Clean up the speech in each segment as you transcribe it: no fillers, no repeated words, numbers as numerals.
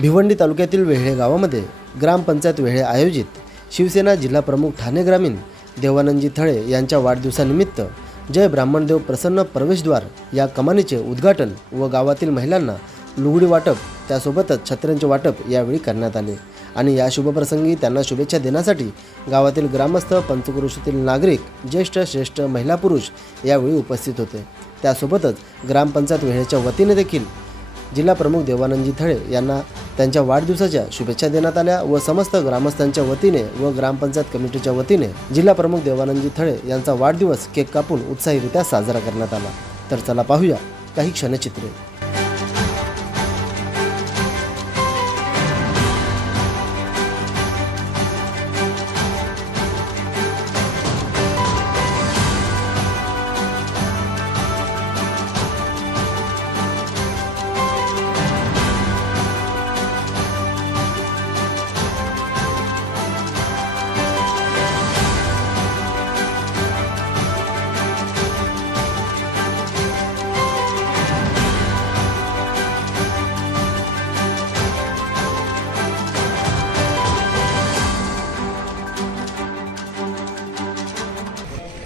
भिवंडी तालुक्यातील वेहेळे गावामध्ये ग्रामपंचायत वेहेळे आयोजित शिवसेना जिल्हाप्रमुख ठाणे ग्रामीण देवानंदजी थळे यांच्या वाढदिवसानिमित्त जय ब्राह्मणदेव प्रसन्न प्रवेशद्वार या कमानीचे उद्घाटन व गावातील महिलांना लुगडी वाटप त्यासोबतच छत्र्यांचे वाटप यावेळी करण्यात आले आणि या शुभप्रसंगी त्यांना शुभेच्छा देण्यासाठी गावातील ग्रामस्थ पंचक्रोशीतील नागरिक ज्येष्ठ श्रेष्ठ महिला पुरुष यावेळी उपस्थित होते। त्यासोबतच ग्रामपंचायत वेहेळेच्या वतीने देखील जिल्हाप्रमुख देवानंदजी थळे यांना त्यांच्या वाढदिवसाच्या शुभेच्छा देण्यात आल्या व समस्त ग्रामस्थांच्या वतीने व ग्रामपंचायत कमिटीच्या वतीने जिल्हाप्रमुख देवानंदजी थळे यांचा वाढदिवस केक कापून उत्साहीरित्या साजरा करण्यात आला। तर चला पाहूया काही क्षणचित्रे।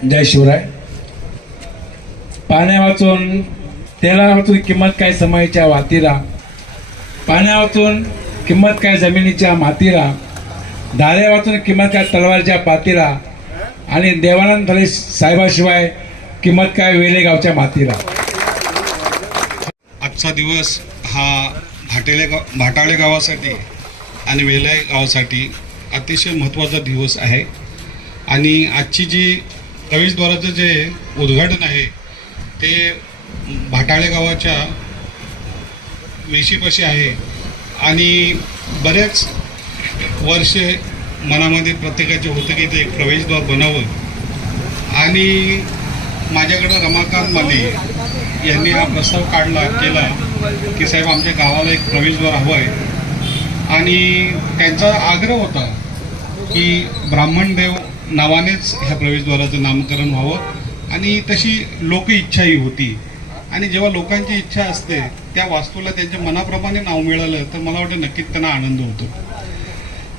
जय शिवराय। पाण्या वाचून तेला वाचून किंमत काय समाईच्या वातीरा, पाण्या वाचून किंमत काय जमिनीच्या मातीरा, धारे वाचून किंमत काय तलवारच्या पातीरा आणि देवानंद थळे साहेबाशिवाय किंमत काय वेले गावच्या मातीरा। आजचा दिवस हा भाटाळे गावासाठी आणि वेले गावासाठी अतिशय महत्त्वाचा दिवस आहे आणि आजची जी प्रवेशद्वाराचं जे उद्घाटन आहे ते भाटाळे गावाच्या वेशीपाशी आहे आणि बरेच वर्षे मनामध्ये प्रत्येकाचे होतं की ते एक प्रवेशद्वार बनावं आणि माझ्याकडं रमाकांत माने यांनी हा प्रस्ताव केला की साहेब आमच्या गावाला एक प्रवेशद्वार हवं आहे आणि त्यांचा आग्रह होता की ब्राह्मणदेव नावानेच ह्या प्रवेशद्वाराचं नामकरण व्हावं आणि तशी लोक इच्छाही होती आणि जेव्हा लोकांची इच्छा असते त्या वास्तूला त्यांच्या मनाप्रमाणे नाव मिळालं तर मला वाटतं नक्कीच त्यांना आनंद होतो।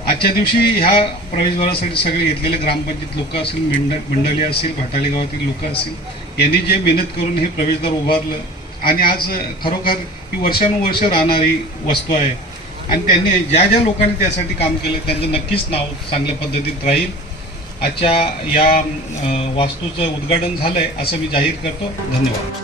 आजच्या दिवशी ह्या प्रवेशद्वारासाठी सगळे घेतलेले ग्रामपंचायत लोक असतील, मंडळी असेल, भाटाळे गावातील लोक असतील यांनी जे मेहनत करून हे प्रवेशद्वार उभारलं आणि आज खरोखर ही वर्षानुवर्ष राहणारी वस्तू आहे आणि त्यांनी ज्या ज्या लोकांनी त्यासाठी काम केलं त्यांचं नक्कीच नाव चांगल्या पद्धतीत राहील। आजच्या या वास्तूचं उद्घाटन झालंय असं मी जाहीर करतो। धन्यवाद।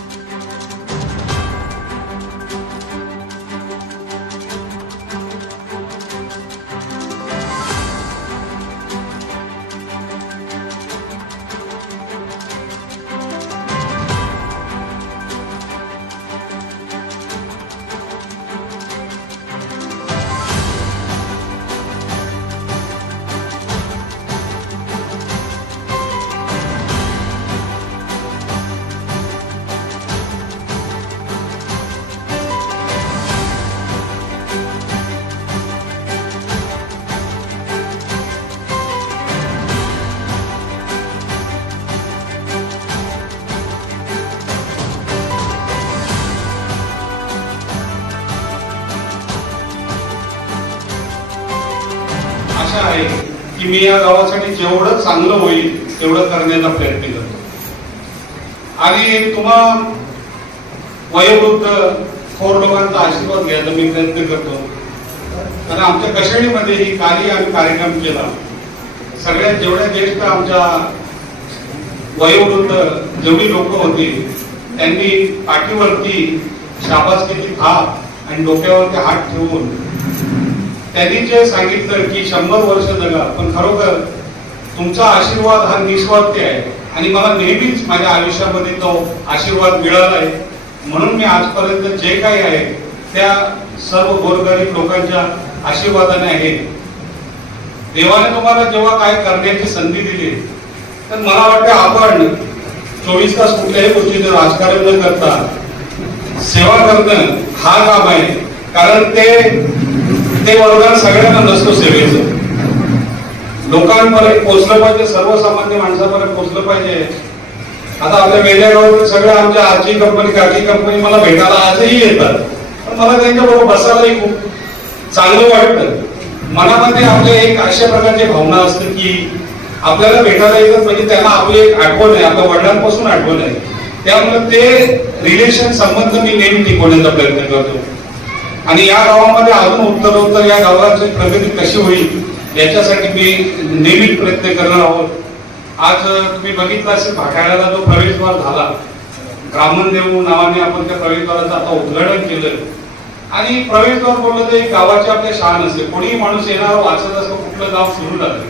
आशा आहे की मी या गावासाठी जेवढं चांगलं होईल तेवढं करण्याचा प्रयत्न करतो आणि तुम्हा वयोवृद्ध थोर लोकांचा आशीर्वाद घ्यायचा मी प्रयत्न करतो कारण आमच्या कशाळीमध्ये ही कार्य आम्ही कार्यक्रम केला। सगळ्यात जेवढ्या ज्येष्ठ आमच्या वयोवृद्ध जेवढी लोक होती त्यांनी पाठीवरती शाबासकीची थाप आणि डोक्यावरती हात ठेवून त्यांनी जे सांगितलं की 100 वर्ष जगा पण खरोखर तुमचा आशीर्वाद हा निस्वार्थी आहे आणि मला नेहमीच माझ्या आयुष्यामध्ये तो आशीर्वाद मिळाला आहे म्हणून मी आजपर्यंत जे काही आहे त्या सर्व गोरगरीब लोकांच्या आशीर्वादाने आहे। देवाने तुम्हाला जेव्हा काय करण्याची संधी दिली तर मला वाटतं आपण 24 तास कुठल्याही गोष्टीचं राजकारण न करता सेवा करणं हा काम आहे कारण ते वरदान सगळ्यांना नसतो सेवेचं। लोकांपर्यंत पोहोचलं पाहिजे, सर्वसामान्य माणसापर्यंत पोहोचलं पाहिजे। आता आपल्या वेळेगावातील सगळ्या आमच्या आजची कंपनी काची कंपनी मला भेटायला आजही येतात पण मला त्यांच्याबरोबर बसायलाही खूप चांगलं वाटतं. मनामध्ये आपल्या एक अशा प्रकारची भावना असते की आपल्याला भेटायला येतात म्हणजे त्यांना आपली एक आठवण आहे, आपल्या वडिलांपासून आठवण आहे. त्यामुळे ते रिलेशन संबंध मी नेहमी टिकवण्याचा प्रयत्न करतो. आणि या गावामध्ये अजून उत्तरोत्तर या गावाची प्रगती कशी होईल याच्यासाठी मी नेहमी प्रयत्न करणार आहोत. आज तुम्ही बघितलं असेल भाटाळ्याला जो प्रवेशद्वार झाला, ब्राह्मणदेव नावाने आपण त्या प्रवेशद्वाराचं आता उद्घाटन केलं. आणि प्रवेशद्वार बोललं तर एक गावाची आपल्या शान असते. कोणीही माणूस येणार वाचत असतो कुठलं गाव सुरू झालं,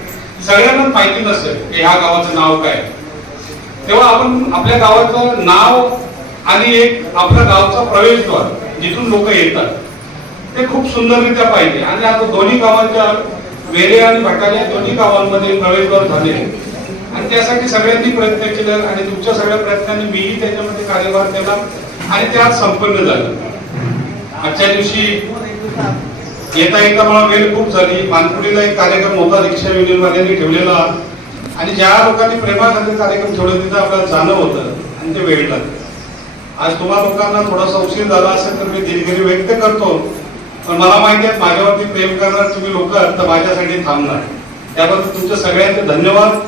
सगळ्यांनाच माहिती नसतं की ह्या गावाचं नाव काय. तेव्हा आपण आपल्या गावाचं नाव आणि एक आपल्या गावचा प्रवेशद्वार जिथून लोक येतात ते खूप सुंदररित्या पाहिजे. आणि आता दोन्ही गावांच्या वेले आणि भाटाले दोन्ही गावांमध्ये प्रवेशद्वार झाले आणि त्यासाठी सगळ्यांनी प्रयत्न केले आणि तुमच्या सगळ्या प्रयत्नांनी मीही त्याच्यामध्ये कार्यभार केला आणि ते आज संपन्न झालं. आजच्या दिवशी येता मला वेळ खूप झाली. मानकुडीला एक कार्यक्रम होता रिक्षा युनियनवाल्यांनी ठेवलेला आणि ज्या लोकांनी प्रेमाखाली कार्यक्रम ठेवले तिथं आपल्याला जाणं होतं आणि ते वेळ लागलं. आज तुम्हा लोकांना थोडासा उशीर झाला असेल तर मी दिलगिरी व्यक्त करतो, पण मला माहिती आहे माझ्यावरती प्रेम करणार तुम्ही लोक तर माझ्यासाठी थांबणार. त्याबद्दल तुमच्या सगळ्यांचे धन्यवाद.